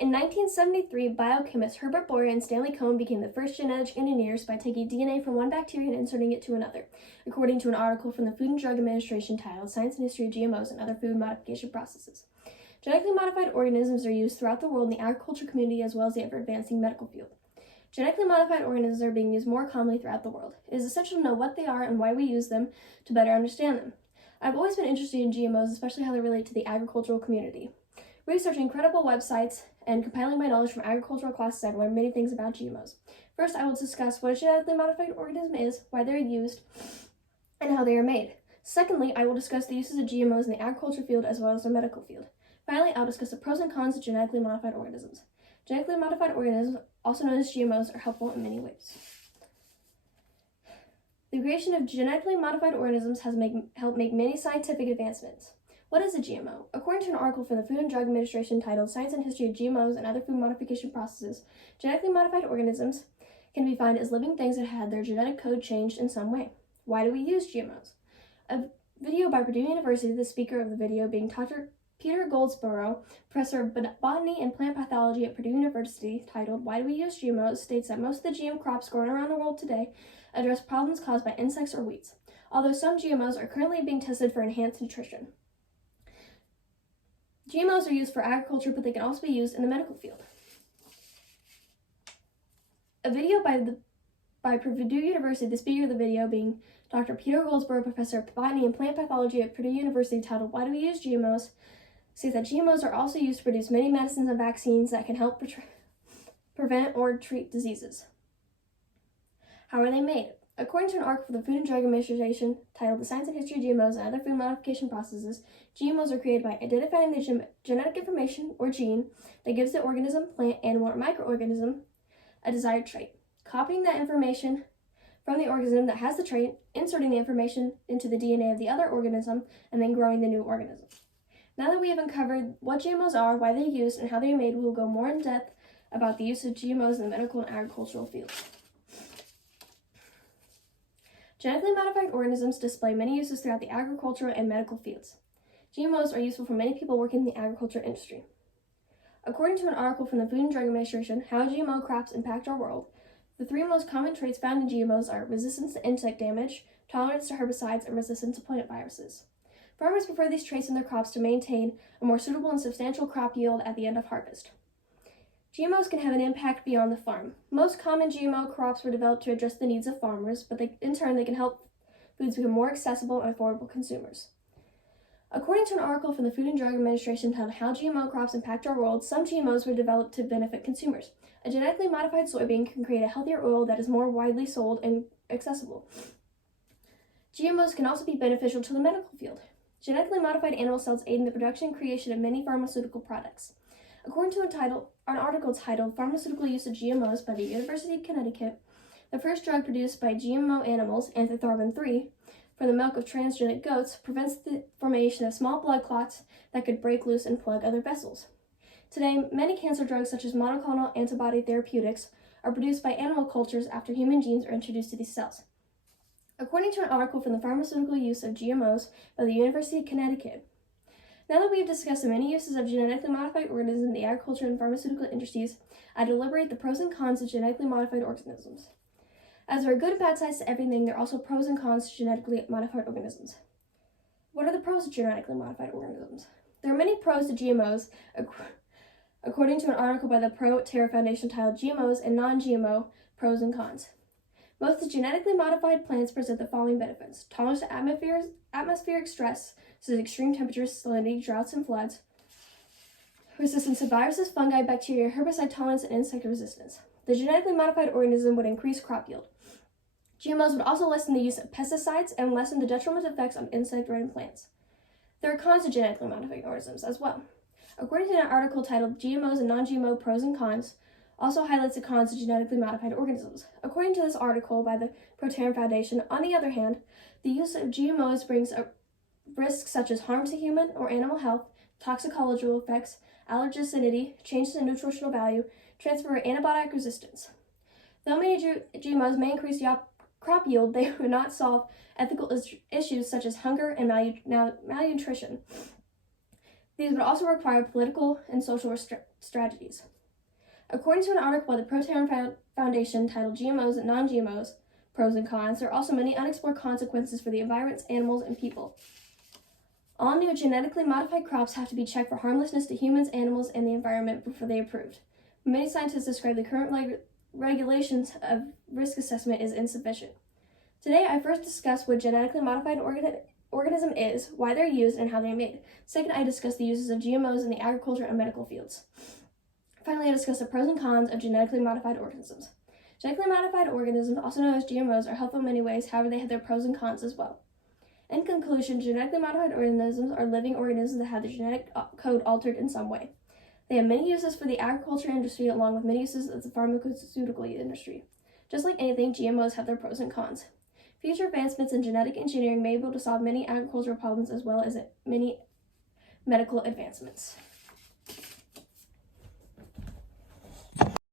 In 1973, biochemists Herbert Boyer and Stanley Cohen became the first genetic engineers by taking DNA from one bacteria and inserting it to another, according to an article from the Food and Drug Administration titled Science and History of GMOs and Other Food Modification Processes. Genetically modified organisms are used throughout the world in the agriculture community as well as the ever-advancing medical field. Genetically modified organisms are being used more commonly throughout the world. It is essential to know what they are and why we use them to better understand them. I've always been interested in GMOs, especially how they relate to the agricultural community. Researching incredible websites and compiling my knowledge from agricultural classes, I've learned many things about GMOs. First, I will discuss what a genetically modified organism is, why they are used, and how they are made. Secondly, I will discuss the uses of GMOs in the agriculture field as well as the medical field. Finally, I'll discuss the pros and cons of genetically modified organisms. Genetically modified organisms, also known as GMOs, are helpful in many ways. The creation of genetically modified organisms has helped make many scientific advancements. What is a GMO? According to an article from the Food and Drug Administration titled Science and History of GMOs and Other Food Modification Processes, genetically modified organisms can be defined as living things that had their genetic code changed in some way. Why do we use GMOs? A video by Purdue University, the speaker of the video being Dr. Peter Goldsboro, professor of botany and plant pathology at Purdue University, titled Why Do We Use GMOs, states that most of the GM crops grown around the world today address problems caused by insects or weeds, although some GMOs are currently being tested for enhanced nutrition. GMOs are used for agriculture, but they can also be used in the medical field. A video by Purdue University, the speaker of the video being Dr. Peter Goldsboro, professor of botany and plant pathology at Purdue University, titled Why Do We Use GMOs, states that GMOs are also used to produce many medicines and vaccines that can help prevent or treat diseases. How are they made? According to an article from the Food and Drug Administration titled The Science and History of GMOs and Other Food Modification Processes, GMOs are created by identifying the genetic information, or gene, that gives the organism, plant, animal, or microorganism a desired trait, copying that information from the organism that has the trait, inserting the information into the DNA of the other organism, and then growing the new organism. Now that we have uncovered what GMOs are, why they are used, and how they are made, we will go more in depth about the use of GMOs in the medical and agricultural fields. Genetically modified organisms display many uses throughout the agricultural and medical fields. GMOs are useful for many people working in the agriculture industry. According to an article from the Food and Drug Administration, How GMO Crops Impact Our World, the three most common traits found in GMOs are resistance to insect damage, tolerance to herbicides, and resistance to plant viruses. Farmers prefer these traits in their crops to maintain a more suitable and substantial crop yield at the end of harvest. GMOs can have an impact beyond the farm. Most common GMO crops were developed to address the needs of farmers, but in turn they can help foods become more accessible and affordable to consumers. According to an article from the Food and Drug Administration titled How GMO Crops Impact Our World, some GMOs were developed to benefit consumers. A genetically modified soybean can create a healthier oil that is more widely sold and accessible. GMOs can also be beneficial to the medical field. Genetically modified animal cells aid in the production and creation of many pharmaceutical products. According to an article titled Pharmaceutical Use of GMOs by the University of Connecticut, the first drug produced by GMO animals, antithrombin-3, from the milk of transgenic goats, prevents the formation of small blood clots that could break loose and plug other vessels. Today, many cancer drugs such as monoclonal antibody therapeutics are produced by animal cultures after human genes are introduced to these cells. According to an article from the Pharmaceutical Use of GMOs by the University of Connecticut, now that we have discussed the many uses of genetically modified organisms in the agriculture and pharmaceutical industries, I deliberate the pros and cons of genetically modified organisms. As there are good and bad sides to everything, there are also pros and cons to genetically modified organisms. What are the pros of genetically modified organisms? There are many pros to GMOs, according to an article by the Pro Terra Foundation titled GMOs and Non-GMO Pros and Cons. Most of the genetically modified plants present the following benefits: tolerance to atmospheric stress, such as extreme temperatures, salinity, droughts, and floods; resistance to viruses, fungi, bacteria, herbicide tolerance, and insect resistance. The genetically modified organism would increase crop yield. GMOs would also lessen the use of pesticides and lessen the detrimental effects on insect-ridden plants. There are cons to genetically modified organisms as well. According to an article titled GMOs and Non-GMO Pros and Cons, also highlights the cons of genetically modified organisms. According to this article by the Pro Terra Foundation, on the other hand, the use of GMOs brings up risks such as harm to human or animal health, toxicological effects, allergenicity, changes in nutritional value, transfer of antibiotic resistance. Though many GMOs may increase crop yield, they would not solve ethical issues such as hunger and malnutrition. These would also require political and social strategies. According to an article by the Protein Foundation titled GMOs and Non-GMOs, Pros and Cons, there are also many unexplored consequences for the environment, animals, and people. All new genetically modified crops have to be checked for harmlessness to humans, animals, and the environment before they are approved. Many scientists describe the current regulations of risk assessment as insufficient. Today, I first discuss what genetically modified organism is, why they're used, and how they're made. Second, I discuss the uses of GMOs in the agriculture and medical fields. Finally, I discuss the pros and cons of genetically modified organisms. Genetically modified organisms, also known as GMOs, are helpful in many ways, however, they have their pros and cons as well. In conclusion, genetically modified organisms are living organisms that have their genetic code altered in some way. They have many uses for the agriculture industry, along with many uses of the pharmaceutical industry. Just like anything, GMOs have their pros and cons. Future advancements in genetic engineering may be able to solve many agricultural problems as well as many medical advancements.